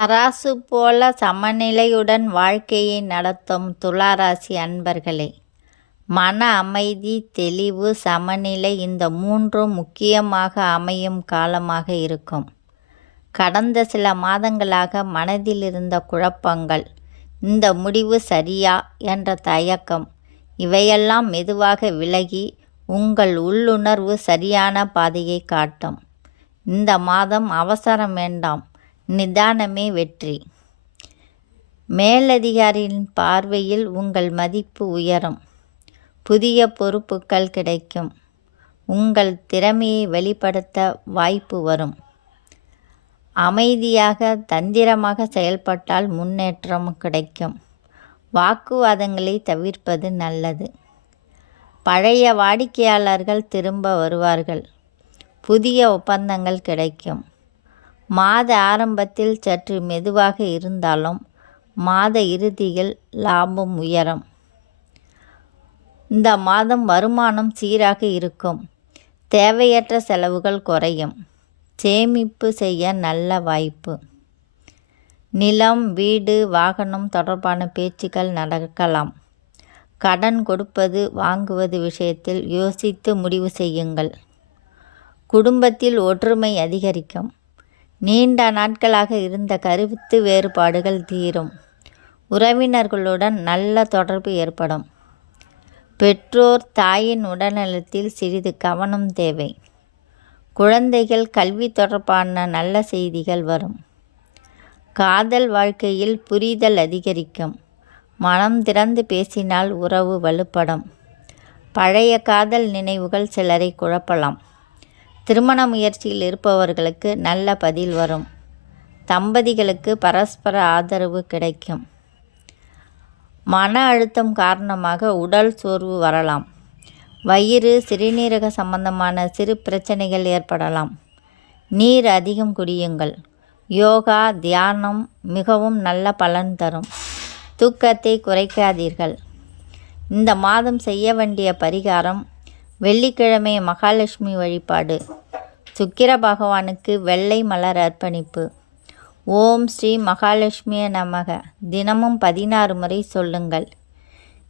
தராசு போல சமநிலையுடன் வாழ்க்கையை நடத்தும் துளாராசி அன்பர்களே, மன அமைதி, தெளிவு, சமநிலை இந்த மூன்றும் முக்கியமாக அமையும் காலமாக இருக்கும். கடந்த சில மாதங்களாக மனதில் இருந்த குழப்பங்கள், இந்த முடிவு சரியா என்ற தயக்கம், இவையெல்லாம் மெதுவாக விலகி உங்கள் உள்ளுணர்வு சரியான பாதையை காட்டும். இந்த மாதம் அவசரம் வேண்டாம், நிதானமே வெற்றி. மேலதிகாரியின் பார்வையில் உங்கள் மதிப்பு உயரும். புதிய பொறுப்புகள் கிடைக்கும். உங்கள் திறமையை வெளிப்படுத்த வாய்ப்பு வரும். அமைதியாக தந்திரமாக செயல்பட்டால் முன்னேற்றம் கிடைக்கும். வாக்குவாதங்களை தவிர்ப்பது நல்லது. பழைய வாடிக்கையாளர்கள் திரும்ப வருவார்கள். புதிய ஒப்பந்தங்கள் கிடைக்கும். மாத ஆரம்பத்தில் சற்று மெதுவாக இருந்தாலும் மாத இறுதியில் லாபம் உயரும். இந்த மாதம் வருமானம் சீராக இருக்கும். தேவையற்ற செலவுகள் குறையும். சேமிப்பு செய்ய நல்ல வாய்ப்பு. நிலம், வீடு, வாகனம் தொடர்பான பேச்சுக்கள் நடக்கலாம். கடன் கொடுப்பது வாங்குவது விஷயத்தில் யோசித்து முடிவு செய்யுங்கள். குடும்பத்தில் ஒற்றுமை அதிகரிக்கும். நீண்ட நாட்களாக இருந்த கருத்து வேறுபாடுகள் தீரும். உறவினர்களுடன் நல்ல தொடர்பு ஏற்படும். பெற்றோர், தாயின் உடல்நலத்தில் சிறிது கவனம் தேவை. குழந்தைகள் கல்வி தொடர்பான நல்ல செய்திகள் வரும். காதல் வாழ்க்கையில் புரிதல் அதிகரிக்கும். மனம் திறந்து பேசினால் உறவு வலுப்படும். பழைய காதல் நினைவுகள் சிலரை குழப்பலாம். திருமண முயற்சியில் இருப்பவர்களுக்கு நல்ல பதில் வரும். தம்பதிகளுக்கு பரஸ்பர ஆதரவு கிடைக்கும். மன அழுத்தம் காரணமாக உடல் சோர்வு வரலாம். வயிறு, சிறுநீரக சம்பந்தமான சிறு பிரச்சனைகள் ஏற்படலாம். நீர் அதிகம் குடியுங்கள். யோகா, தியானம் மிகவும் நல்ல பலன் தரும். தூக்கத்தை குறைக்காதீர்கள். இந்த மாதம் செய்ய வேண்டிய பரிகாரம்: வெள்ளிக்கிழமை மகாலட்சுமி வழிபாடு. சுக்கிர பகவானுக்கு வெள்ளை மலர் அர்ப்பணிப்பு. ஓம் ஸ்ரீ மகாலட்சுமியே நமக தினமும் 16 முறை சொல்லுங்கள்.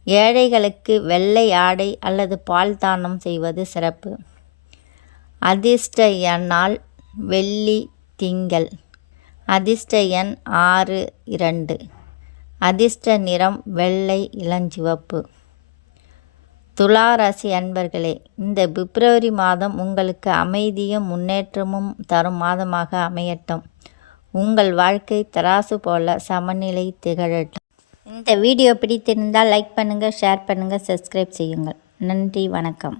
ஏழைகளுக்கு வெள்ளை ஆடை அல்லது பால் தானம் செய்வது சிறப்பு. அதிர்ஷ்ட எண்ணால் வெள்ளி, திங்கள். அதிர்ஷ்ட எண் 6, 2. அதிர்ஷ்ட நிறம் வெள்ளை, இளஞ்சிவப்பு. துளாராசி அன்பர்களே, இந்த பிப்ரவரி மாதம் உங்களுக்கு அமைதியும் முன்னேற்றமும் தரும் மாதமாக அமையட்டும். உங்கள் வாழ்க்கை தராசு போல சமநிலை திகழட்டும். இந்த வீடியோ பிடித்திருந்தால் லைக் பண்ணுங்கள், ஷேர் பண்ணுங்கள், சப்ஸ்கிரைப் செய்யுங்கள். நன்றி, வணக்கம்.